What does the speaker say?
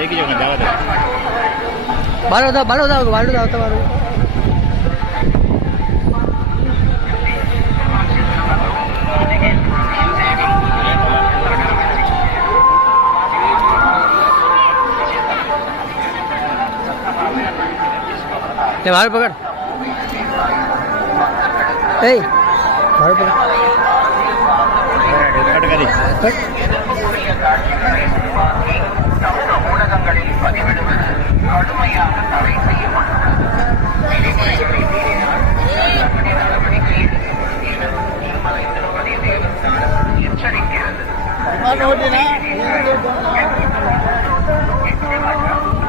देखी जाओ जावा दे बालो दाओ તમારું તે મારું પકડ એ મારું પકડ ஊடகங்களில் பதிவிடுவது கடுமையாக தடை செய்யப்படும்.